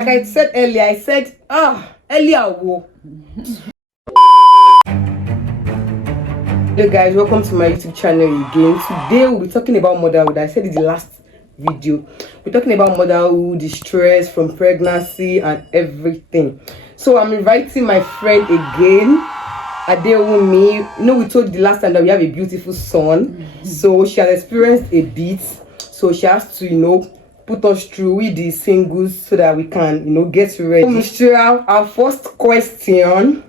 Like I said earlier, earlier. Hello guys, welcome to my YouTube channel again. Today we'll be talking about motherhood. I said in the last video, we're talking about motherhood, the stress from pregnancy and everything. So I'm inviting my friend again, Adewumi. You know, we told the last time that we have a beautiful son. So she has experienced a bit. So she has to, put us through with the singles so that we can, get ready. Mr. Our first question.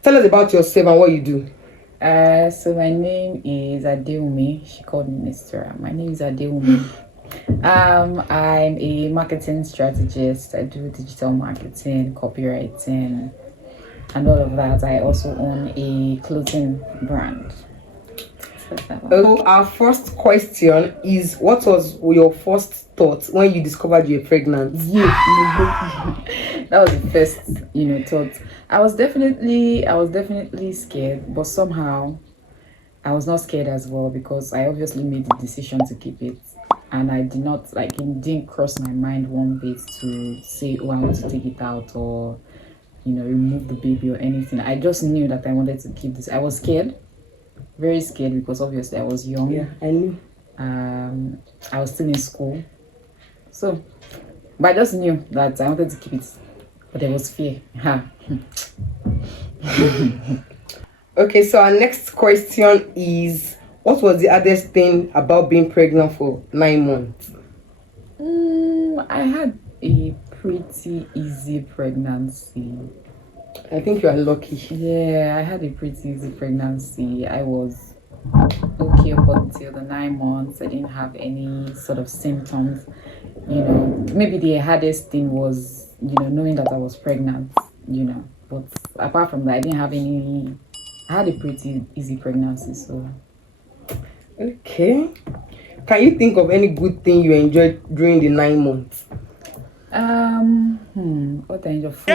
Tell us about yourself and what you do. So my name is Adewumi. She called me Mr. My name is Adewumi. I'm a marketing strategist. I do digital marketing, copywriting, and all of that. I also own a clothing brand. So our first question is, what was your first thought when you discovered you were pregnant? Yeah, that was the first, thought. I was definitely scared, but somehow I was not scared as well because I obviously made the decision to keep it, and I did not it didn't cross my mind one bit to say, oh, I want to take it out or remove the baby or anything. I just knew that I wanted to keep this. I was scared, very scared, because obviously I was young. Yeah, I knew. I was still in school, but I just knew that I wanted to keep it, but there was fear. Okay, so our next question is, what was the hardest thing about being pregnant for 9 months? I had a pretty easy pregnancy. I think you are lucky. Yeah, I had a pretty easy pregnancy. I was okay up until the 9 months. I didn't have any sort of symptoms. Maybe the hardest thing was, knowing that I was pregnant, But apart from that, I had a pretty easy pregnancy, so. Okay. Can you think of any good thing you enjoyed during the 9 months? What I enjoyed? Food.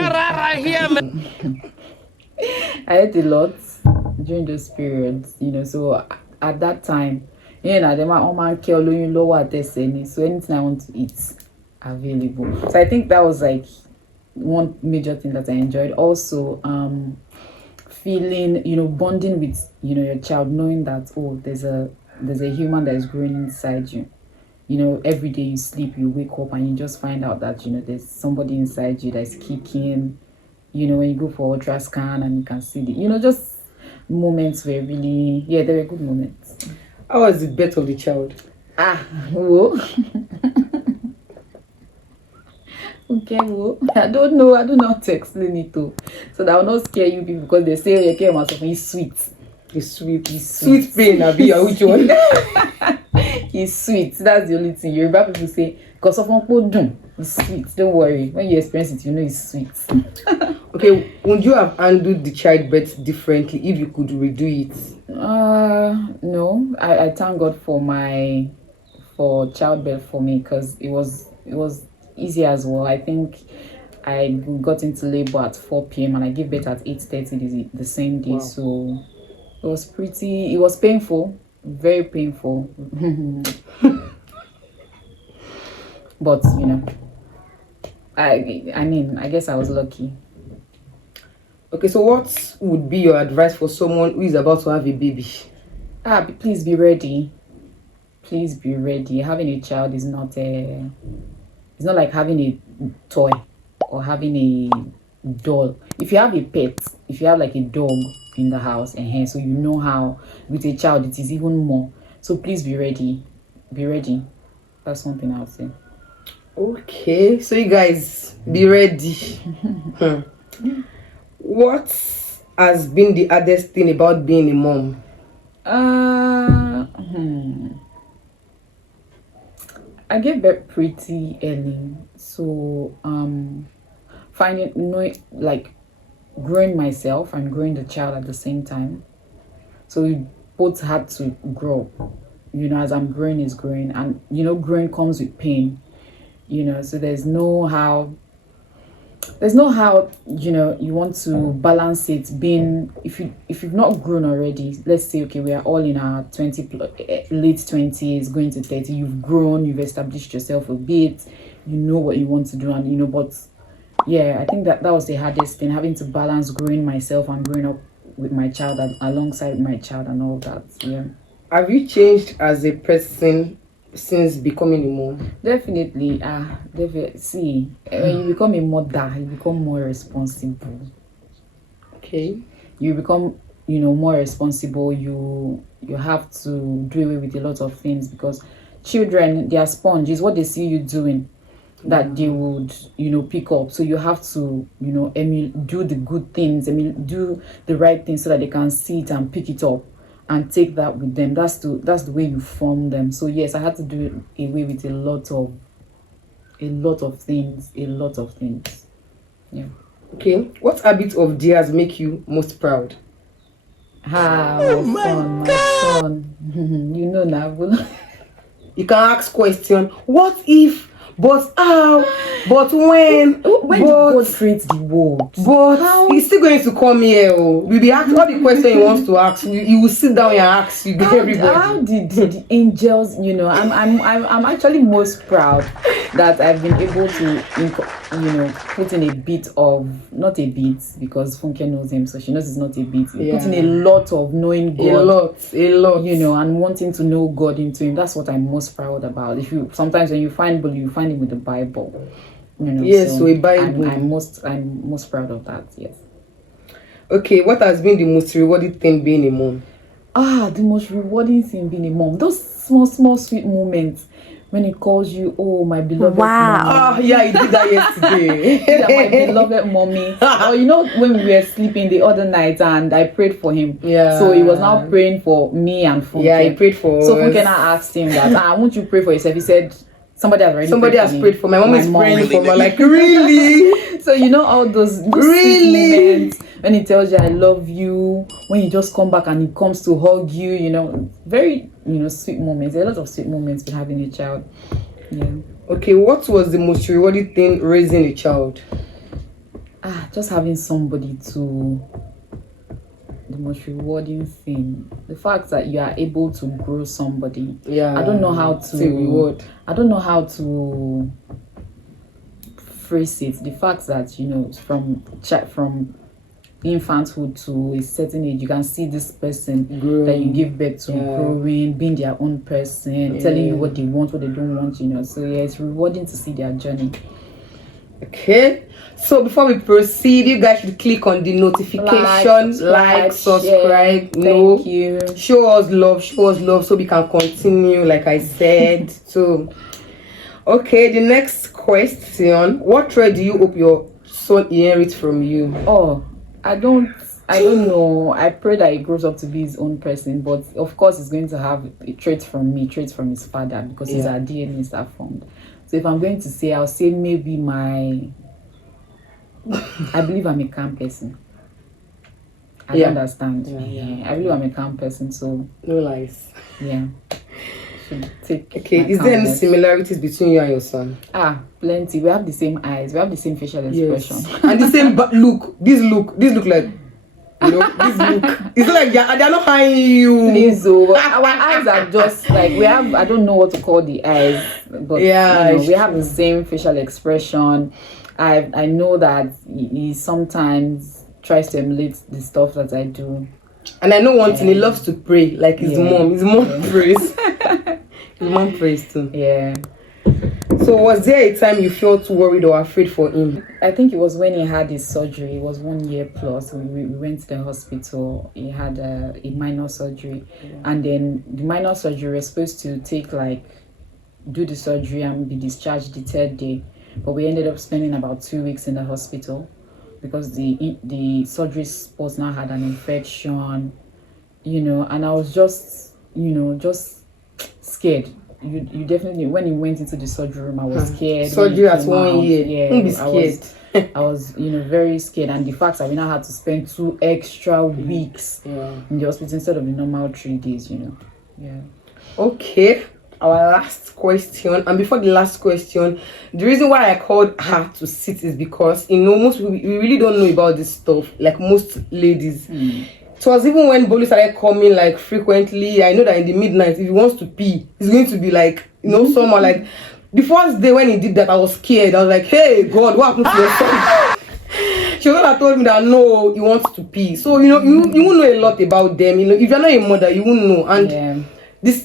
I ate a lot during those periods, so at that time, so anything I want to eat, available. So I think that was one major thing that I enjoyed. Also, feeling, bonding with, your child, knowing that, oh, there's a human that is growing inside you. Every day you sleep, you wake up and you just find out that, there's somebody inside you that's kicking. When you go for ultra scan and you can see just moments were really, they were good moments. How was the birth of the child? Whoa. Okay, well, I don't know. I don't know how to explain it too. So that will not scare you people because they say, oh, you care myself. He's sweet. He's sweet. He's sweet pain. Which one? He's sweet. That's the only thing. Yoruba people say, because of he's sweet. Don't worry. When you experience it, he's sweet. Okay, would you have handled the childbirth differently if you could redo it? No. I thank God for childbirth for me because it was easy as well. I think I got into labor at 4 p.m. and I gave birth at 8:30 the same day. Wow. So it was painful, very painful. But I guess I was lucky. Okay, so what would be your advice for someone who is about to have a baby? Please be ready. Please be ready. Having a child is not it's not like having a toy or having a doll. If you have a pet, if you have a dog in the house, and so how with a child it is even more. So please be ready. Be ready. That's one thing I would say. Okay, so you guys be ready. What has been the hardest thing about being a mom? I gave birth pretty early, so growing myself and growing the child at the same time. So we both had to grow. As I'm growing is growing, and growing comes with pain. So there's no how you want to balance it. Being if you've not grown already, let's say okay, we are all in our late 20s going to 30. You've grown, you've established yourself a bit, you know what you want to do, and but yeah, I think that was the hardest thing, having to balance growing myself and growing up with my child alongside my child and all that. Yeah. Have you changed as a person since becoming a mom? Definitely. Definitely. See, when you become a mother, you become more responsible. Okay. You become, more responsible. You have to do away with a lot of things, because children, they are sponges. What they see you doing, that they would, pick up. So you have to, do the good things. Do the right things so that they can see it and pick it up and take that with them. That's the way you form them. So yes, I had to do away with a lot of things. Yeah. Okay. What habit of theirs make you most proud? My son. Now. You can ask question. What if? But how? But when? When did God create the world? But how? He's still going to come here. We'll be asking all the question he wants to ask. He will sit down and ask you. Everybody. How did the angels? I'm actually most proud that I've been able to, put in a bit of, not a bit, because Funke knows him, so she knows it's not a bit. Yeah. Put in a lot of knowing God. A lot. And wanting to know God into him. That's what I'm most proud about. Sometimes when you find Bible, you find him with the Bible. Yes, so a Bible. I'm most proud of that. Yes. Okay, what has been the most rewarding thing being a mom? The most rewarding thing being a mom. Those small sweet moments when he calls you, oh, my beloved mommy. Yeah, he did that yesterday. Yeah, my beloved mommy. Or when we were sleeping the other night and I prayed for him. Yeah. So he was now praying for me and Funke. Yeah, he prayed for So us. Funke now asked him that, won't you pray for yourself? He said, somebody has prayed for me. My mom is praying for me. Like, really? So all those sweet moments when he tells you I love you, when you just come back and he comes to hug you, very sweet moments. There are a lot of sweet moments with having a child. Yeah. Okay, what was the most rewarding thing raising a child? Just having somebody to. The most rewarding thing, the fact that you are able to grow somebody. Yeah. I don't know how to reward. I don't know how to phrase it. The fact that from infanthood to a certain age, you can see this person that you give birth to growing, being their own person, telling you what they want, what they don't want. So it's rewarding to see their journey. Okay. So before we proceed, you guys should click on the notifications, like, subscribe. Thank you. Show us love so we can continue, like I said. So, okay, the next question: what trait do you hope your son inherits from you? I don't know. I pray that he grows up to be his own person, but of course he's going to have a trait from me, traits from his father, because his our DNA is that formed. So if I'm going to say, I'll say maybe I believe I'm a calm person. I understand. I believe I'm a calm person, so no lies. Yeah. Okay, is there any similarities between you and your son? Plenty. We have the same eyes, we have the same facial expression. Yes. And the same look. This look like this look. It's like they're not hiding you. Please, our eyes are just like we have. I don't know what to call the eyes, but we have the same facial expression. I know that he sometimes tries to emulate the stuff that I do. And I know one thing, he loves to pray, like his mom. His mom prays. His mom prays too. Yeah. So was there a time you felt worried or afraid for him? I think it was when he had his surgery. It was 1 year plus. We went to the hospital. He had a minor surgery. And then the minor surgery was supposed to do the surgery and be discharged the 3rd day. But we ended up spending about 2 weeks in the hospital because the surgery spot now had an infection, and I was just scared. You definitely, when he went into the surgery room, I was scared. Surgery at 1 year. Yeah, don't be scared. I was very scared, and the fact that we now had to spend 2 extra weeks in the hospital instead of the normal 3 days, Yeah. Okay. Our last question, and before the last question, the reason why I called her to sit is because we really don't know about this stuff, like most ladies. It was even when Bolu started coming frequently. I know that in the midnight, if he wants to pee, it's going to be somehow the first day when he did that, I was scared. I was like, hey God, what happened to your son? She was that told me that no, he wants to pee. So you won't know a lot about them. If you're not a mother, you won't know.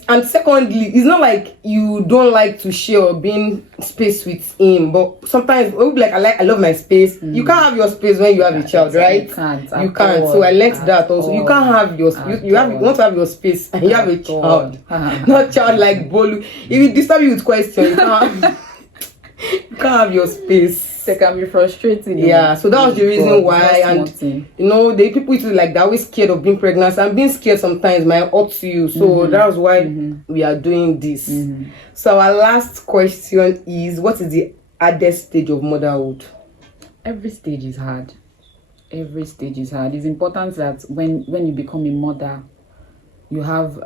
And secondly, it's not like you don't like to share or be in space with him, but sometimes we'll be like, I love my space. You can't have your space when you have a child, right? You can't. So I learned that also. You can't have your you want to have your space and you have a child. Not child like Bolu. If it disturb you with questions, you can't have your space. They can be frustrating. Yeah, so that was the reason why. And the people used to like, they're always scared of being pregnant, and being scared sometimes might up to you. So that was why we are doing this. So our last question is, what is the hardest stage of motherhood? Every stage is hard. Every stage is hard. It's important that when you become a mother, you have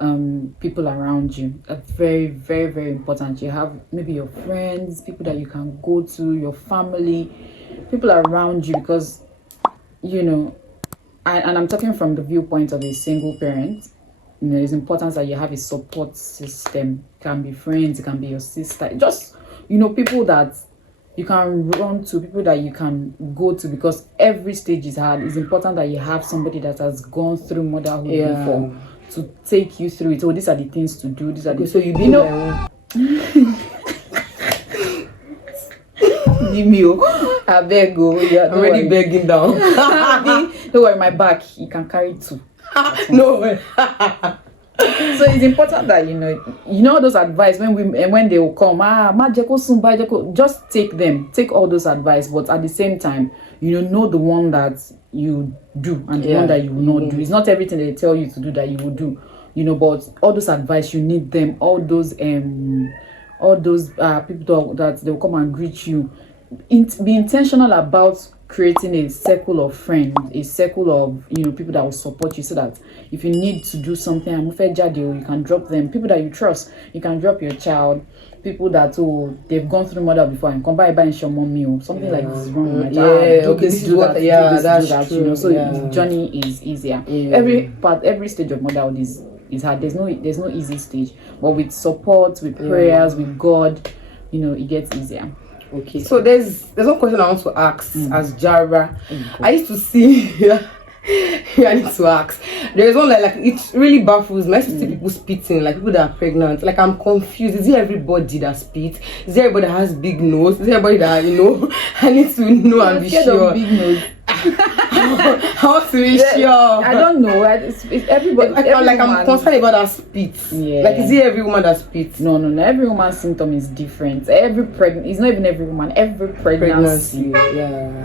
people around you. That's very, very, very important. You have maybe your friends, people that you can go to, your family, people around you, because and I'm talking from the viewpoint of a single parent. It's important that you have a support system. It can be friends, it can be your sister, just people that you can run to, people that you can go to, because every stage is hard. It's important that you have somebody that has gone through motherhood before, to take you through it. Oh, these are the things to do. These are the so you Give me, I beg go. I'm already begging down. Don't worry, my back, you can carry two. No way. So it's important that those advice when they will come, just take all those advice, but at the same time, know the one that you do and the one that you will not do. It's not everything they tell you to do that you will do, but all those advice, you need them. All those people that they'll come and greet you. Be intentional about creating a circle of friends, a circle of people that will support you, so that if you need to do something, you can drop them. People that you trust, you can drop your child. People that they've gone through mother before and come by and show mommy something like this is wrong with my child. This is what that's true. So the journey is easier. Every stage of motherhood is hard. There's no easy stage, but with support, with prayers, with God, it gets easier. Okay, so there's one question I want to ask as Jara. I used to see I need to ask. There is one like it really baffles me. I used to see people spitting, like people that are pregnant. Like, I'm confused. Is it everybody that spits? Is it everybody that has big nose? Is it everybody that I need to know and be sure? Big nose. How to be sure? I don't know. It's everybody. I'm concerned about that spit. Yeah. Like, is it every woman that spits? No. Every woman's symptom is different. It's not even every woman. Every pregnancy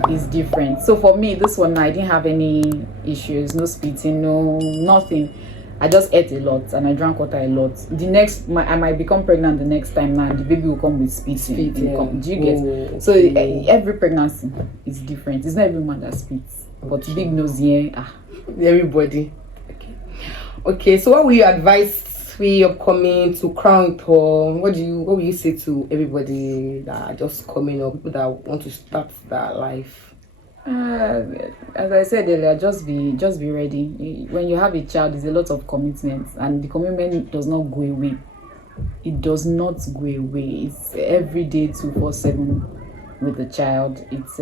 is different. So for me, this one, I didn't have any issues. No spitting, no nothing. I just ate a lot and I drank water a lot. I might become pregnant the next time now, and the baby will come with spitting. Do you get? So every pregnancy is different. It's not every woman that spits, but big nose, everybody. Okay. So what will you advise for upcoming to crown tour? What will you say to everybody that are just coming up, people that want to start their life? As I said earlier, just be ready. When you have a child, there's a lot of commitment, and the commitment does not go away. It does not go away. It's every day 247 with the child. It's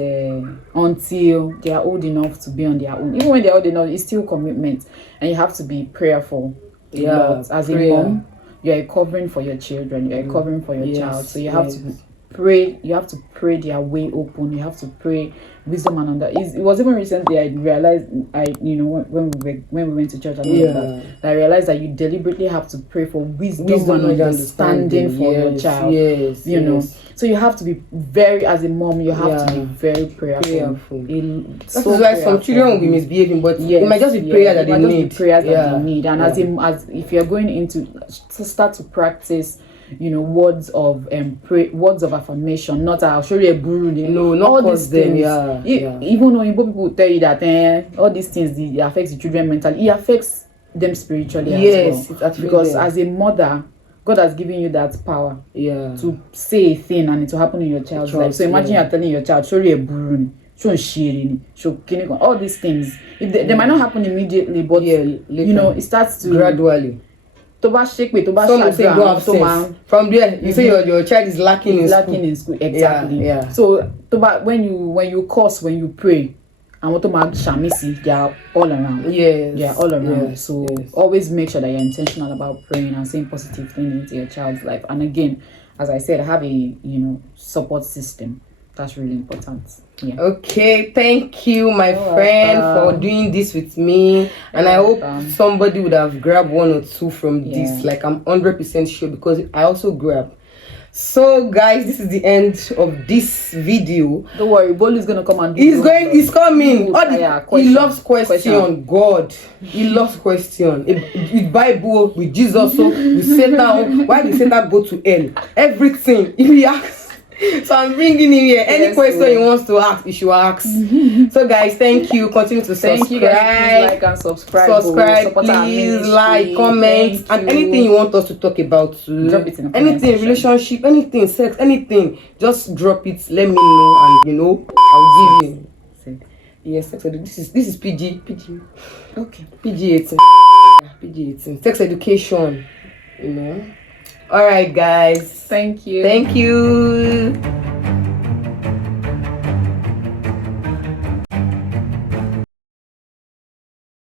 until they are old enough to be on their own. Even when they're old enough, it's still commitment, and you have to be prayerful. As a mom, you are covering for your children. You are covering for your child. So you have to pray. You have to pray their way open. You have to pray wisdom and understanding. It was even recently I realized when we went to church that I realized that you deliberately have to pray for wisdom and understanding for your child. So you have to be very, as a mom, you have to be very prayerful. That's why some children will be misbehaving, but it might just be prayer that they need. And as if you're going into to start to practice words of words of affirmation, not I'll show you a buru, not all these things. Even though people will tell you that all these things it affects the children mentally, it affects them spiritually as well. Because as a mother, God has given you that power to say a thing and it will happen in your child's life. So imagine you're telling your child, show you a buru, show sharing, show all these things. They might not happen immediately, but it starts to gradually. tó bá ṣépè, tó bá some will say go ṣàdúrà, have tó máa sense. From there you say your child is lacking in school. Exactly. Yeah. So when you curse, when you pray, and what to shamisi, they are all around. Yes. They are all around. Yes. So Yes. always make sure that you're intentional about praying and saying positive things into your child's life. And again, as I said, have a support system. That's really important. Yeah. Okay, thank you, my friend, for doing this with me. And I hope somebody would have grabbed one or two from this. Like, I'm 100% sure, because I also grabbed. So guys, this is the end of this video. Don't worry, Bolu is gonna come and do he's coming. He loves question. God, he loves question. With Bible, with Jesus, so with Satan. Why did Satan go to hell? Everything he asks. So I'm bringing him here. Any question he wants to ask, he should ask. So guys, thank you. Continue to subscribe. Thank you guys. Please like and subscribe. Subscribe, please like, comment, and anything you want us to talk about too. Drop it in the anything, relationship, anything, sex, anything. Just drop it. Let me know, and I'll give you. Yes, sex education. This is PG. Okay. PG-18. PG-18. Sex education. All right, guys. Thank you. Thank you.